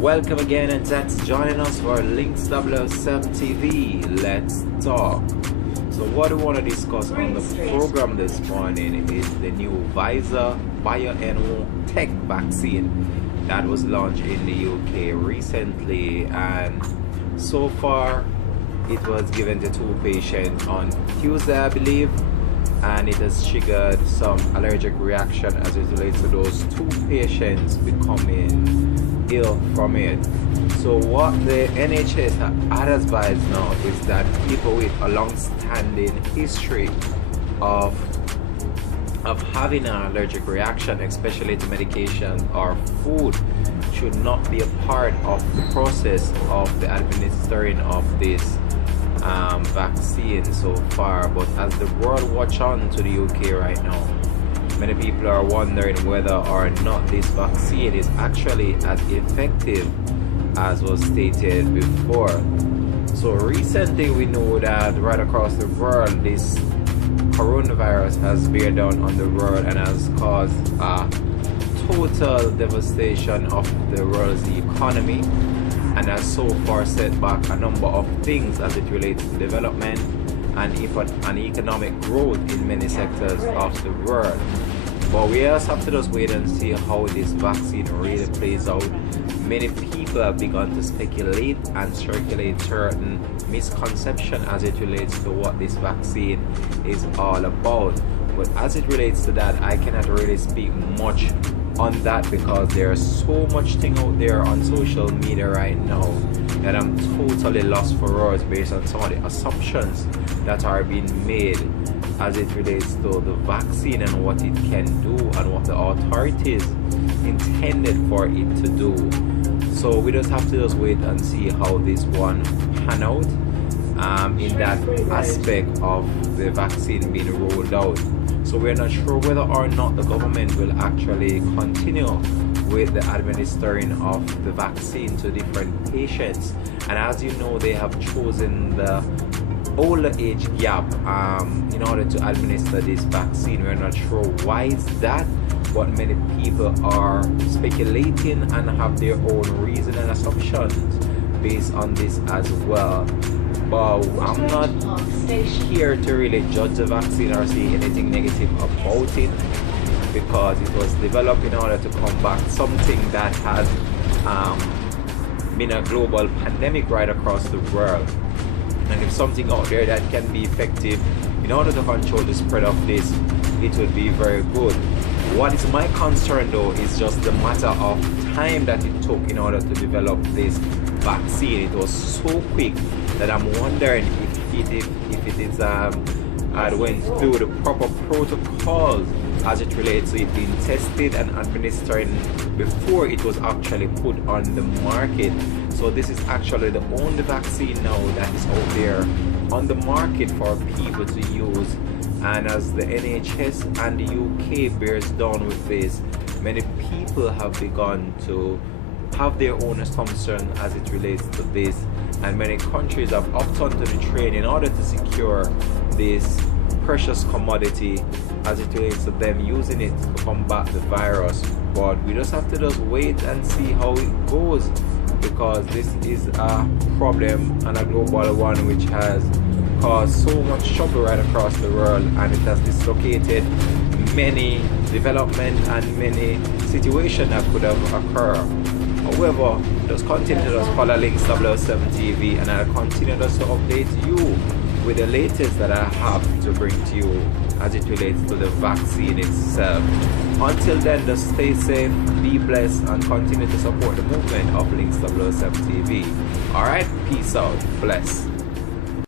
Welcome again, and thanks for joining us for Links 007 TV. Let's talk. So what we want to discuss on the program this morning is the new Pfizer BioNTech vaccine that was launched in the UK recently, and so far it was given to 2 patients on Tuesday, I believe, and it has triggered some allergic reaction as it relates to those 2 patients becoming ill from it. So what the NHS had advised now is that people with a long-standing history of having an allergic reaction, especially to medication or food, should not be a part of the process of the administering of this vaccine so far. But as the world watch on to the UK right now, many people are wondering whether or not this vaccine is actually as effective as was stated before. So recently we know that right across the world this coronavirus has bear down on the world and has caused a total devastation of the world's economy, and has so far set back a number of things as it relates to development and economic growth in many sectors of the world. But we also have to just wait and see how this vaccine really plays out. Many people have begun to speculate and circulate certain misconception as it relates to what this vaccine is all about. But as it relates to that, I cannot really speak much on that because there's so much thing out there on social media right now that I'm totally lost for words based on some of the assumptions that are being made as it relates to the vaccine and what it can do and what the authorities intended for it to do. So we just have to just wait and see how this one pan out in that aspect of the vaccine being rolled out. So we're not sure whether or not the government will actually continue with the administering of the vaccine to different patients. And as you know, they have chosen the older age gap in order to administer this vaccine. We're not sure why is that, but many people are speculating and have their own reason and assumptions based on this as well. But I'm not here to really judge the vaccine or see anything negative about it, because it was developed in order to combat something that has been a global pandemic right across the world. And if something out there that can be effective in order to control the spread of this, it would be very good. What is my concern though is just the matter of time that it took in order to develop this vaccine. It was so quick that I'm wondering if it is went through the proper protocols as it relates to it being tested and administered before it was actually put on the market. So this is actually the only vaccine now that is out there on the market for people to use. And as the NHS and the UK bears down with this, many people have begun to have their own assumption as it relates to this, and many countries have upped onto the train in order to secure this precious commodity as it relates to them using it to combat the virus. But we just have to just wait and see how it goes, because this is a problem and a global one which has caused so much trouble right across the world, and it has dislocated many development and many situations that could have occurred. However, just continue to just follow Links 007 TV, and I'll continue just to update you with the latest that I have to bring to you as it relates to the vaccine itself. Until then, just stay safe, be blessed, and continue to support the movement of Links 007 TV. Alright, peace out, bless.